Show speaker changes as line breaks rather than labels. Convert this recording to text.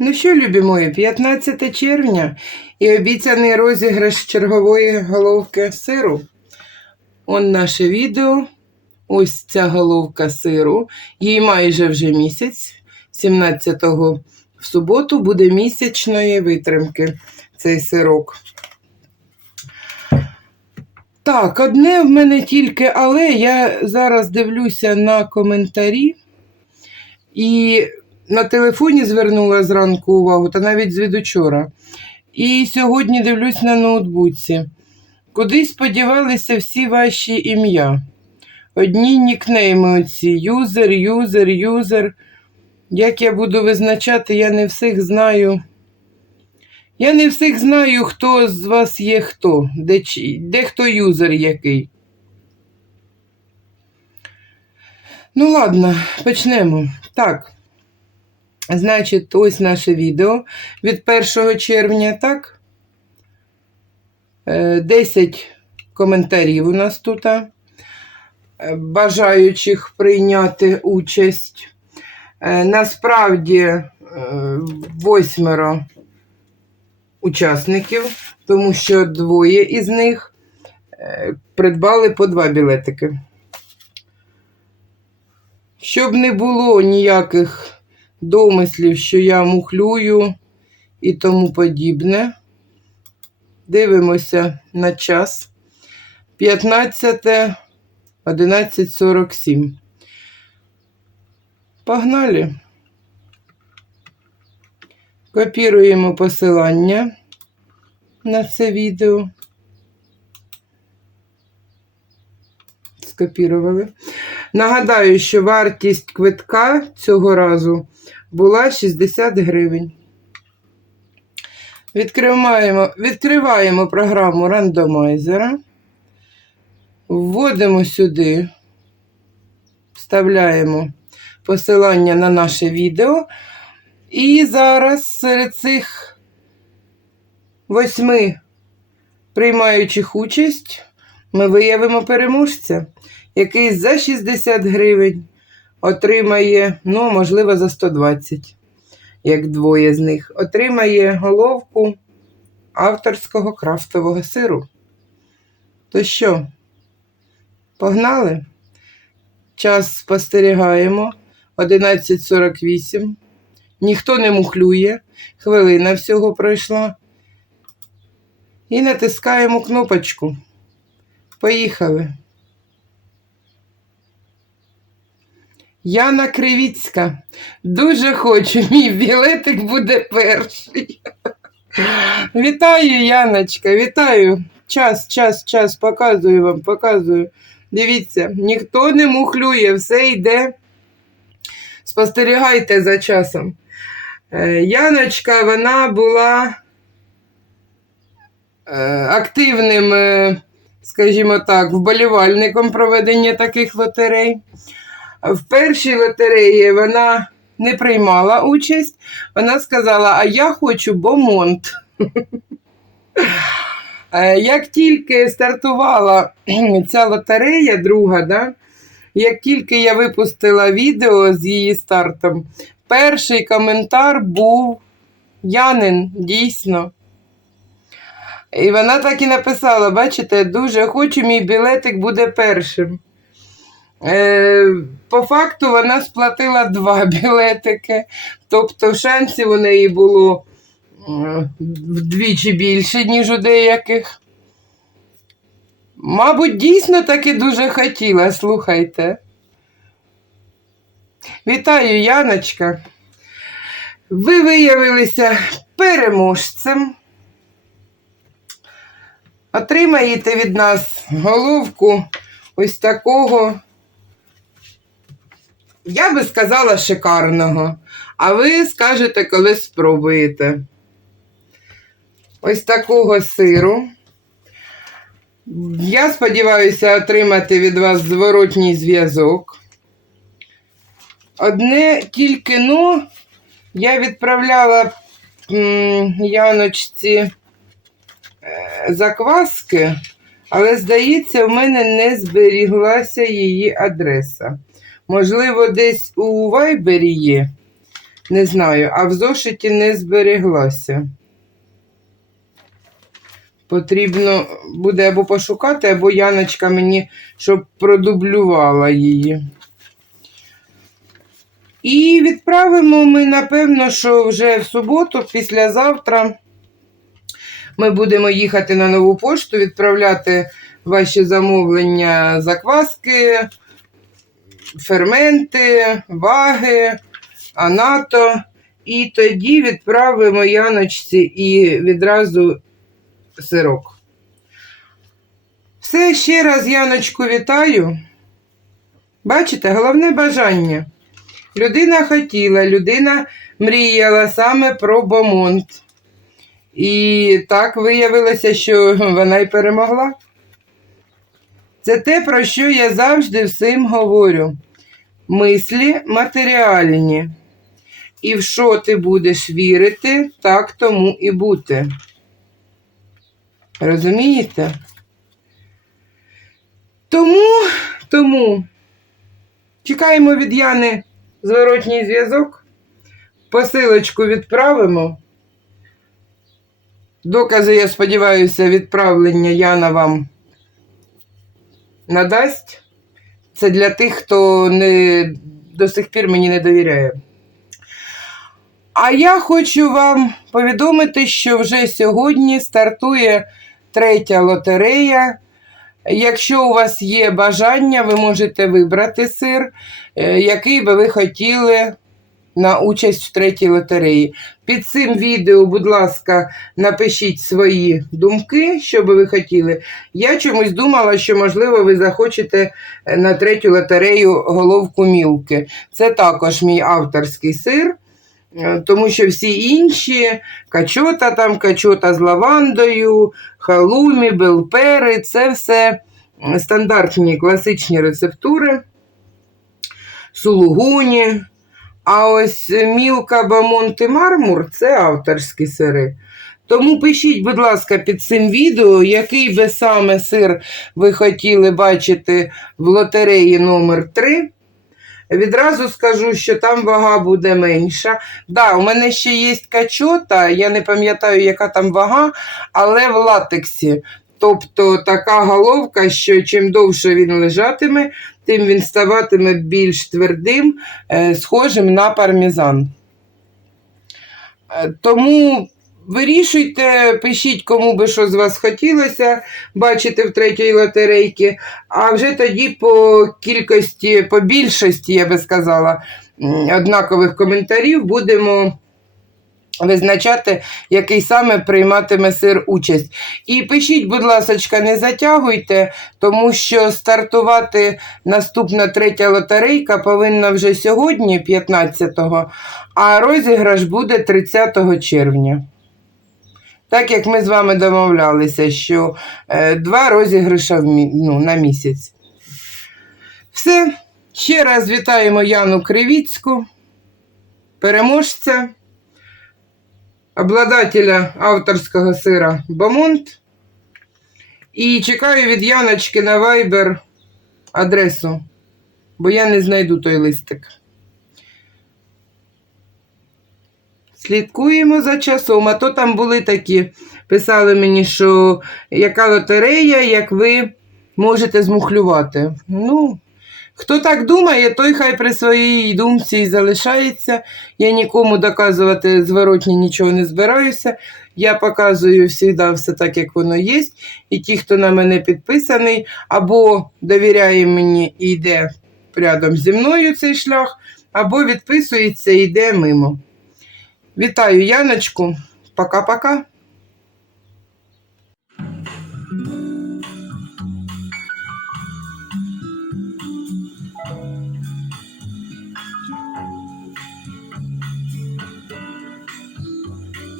Ну що, любі мої, 15 червня і обіцяний розіграш чергової головки сиру. Он наше відео. Ось ця головка сиру. Їй майже вже місяць. 17-го в суботу буде місячної витримки цей сирок. Так, одне в мене тільки, але я зараз дивлюся на коментарі і на телефоні звернула зранку увагу, та навіть звідучора. І сьогодні дивлюсь на ноутбуці. Кудись сподівалися всі ваші ім'я. Одні нікнейми оці юзер, юзер, юзер. Як я буду визначати, я не всіх знаю. Я не всіх знаю, хто з вас є хто, де, де хто юзер який. Ну, ладно, почнемо. Так. Значить, ось наше відео від 1 червня, так? Е, 10 коментарів у нас тут. е, Бажаючих прийняти участь. Е, Насправді е, восьмеро учасників, тому що двоє із них е, придбали по два білетики. Щоб не було ніяких домислів, що я мухлюю і тому подібне. Дивимося на час. 15 11.47. Погнали. Копіруємо посилання на це відео. Скопірували. Нагадаю, що вартість квитка цього разу була 60 гривень. Відкриваємо, відкриваємо програму рандомайзера. Вводимо сюди, вставляємо посилання на наше відео. І зараз серед цих восьми приймаючих участь ми виявимо переможця, який за 60 гривень отримає, ну, можливо, за 120, як двоє з них, отримає головку авторського крафтового сиру. То що, погнали? Час спостерігаємо 11.48. Ніхто не мухлює, хвилина всього пройшла. І натискаємо кнопочку. Поїхали. Яна Кривіцька. Дуже хочу, мій білетик буде перший. Вітаю, Яночка, вітаю. Час, час, час, показую вам, показую. Дивіться, ніхто не мухлює, все йде. Спостерігайте за часом. Е, Яночка, вона була е, активним, е, скажімо так, вболівальником проведення таких лотерей. В першій лотереї вона не приймала участь. Вона сказала: А я хочу бомонт. Як тільки стартувала ця лотерея, друга, да, як тільки я випустила відео з її стартом, перший коментар був Янин, дійсно. І вона так і написала: бачите, дуже хочу, мій білетик буде першим. Е, по факту вона сплатила два білетики, тобто шансів у неї було е, вдвічі більше, ніж у деяких. Мабуть, дійсно таки дуже хотіла, слухайте. Вітаю, Яночка. Ви виявилися переможцем. Отримаєте від нас головку ось такого, я би сказала, шикарного. А ви скажете, коли спробуєте. Ось такого сиру. Я сподіваюся отримати від вас зворотній зв'язок. Одне тільки ну, я відправляла м, Яночці е, закваски, але, здається, в мене не зберіглася її адреса. Можливо, десь у Вайбері є, не знаю, а в зошиті не зберіглася. Потрібно буде або пошукати, або Яночка мені, щоб продублювала її. І відправимо ми, напевно, що вже в суботу, післязавтра, ми будемо їхати на нову пошту, відправляти ваші замовлення, закваски, ферменти, ваги, анато. І тоді відправимо Яночці і відразу сирок. Все, ще раз Яночку вітаю. Бачите, головне бажання. Людина хотіла, людина мріяла саме про Бомонт. І так виявилося, що вона й перемогла. Це те, про що я завжди всім говорю. Мислі матеріальні. І в що ти будеш вірити, так тому і бути. Розумієте? Тому, тому чекаємо від Яни зворотній зв'язок. Посилочку відправимо. Докази, я сподіваюся, відправлення Яна вам надасть. Це для тих, хто не, до сих пір мені не довіряє. А я хочу вам повідомити, що вже сьогодні стартує третя лотерея. Якщо у вас є бажання, ви можете вибрати сир, е, який би ви хотіли на участь в третій лотереї. Під цим відео, будь ласка, напишіть свої думки, що би ви хотіли. Я чомусь думала, що, можливо, ви захочете е, на третю лотерею головку мілки. Це також мій авторський сир. Е, Тому що всі інші качота, там, качота з лавандою, халумі, белпери це все е, стандартні класичні рецептури, сулугуні. А ось мілка бамонт і мармур це авторські сири. Тому пишіть, будь ласка, під цим відео, який би саме сир ви хотіли бачити в лотереї номер 3 Відразу скажу, що там вага буде менша. Да, у мене ще є качота, я не пам'ятаю, яка там вага, але в латексі. Тобто така головка, що чим довше він лежатиме, тим він ставатиме більш твердим, е, схожим на пармезан. Е, Тому вирішуйте, пишіть, кому би що з вас хотілося бачити в третій лотерейці, а вже тоді по кількості, по більшості, я би сказала, однакових коментарів будемо визначати, який саме прийматиме сир участь. І пишіть, будь ласка, не затягуйте, тому що стартувати наступна третя лотерейка повинна вже сьогодні, 15-го, а розіграш буде 30 червня. Так як ми з вами домовлялися, що е, два розіграша в мі- ну, на місяць. Все. Ще раз вітаємо Яну Кривіцьку, переможця, обладателя авторського сира Бамонт. І чекаю від Яночки на Viber адресу, бо я не знайду той листик. Слідкуємо за часом, а то там були такі, писали мені, що яка лотерея, як ви можете змухлювати. Ну, хто так думає, той хай при своїй думці і залишається. Я нікому доказувати зворотні нічого не збираюся. Я показую завжди все так, як воно є. І ті, хто на мене підписаний, або довіряє мені і йде рядом зі мною цей шлях, або відписується і йде мимо. Вітаю Яночку. Пока-пока.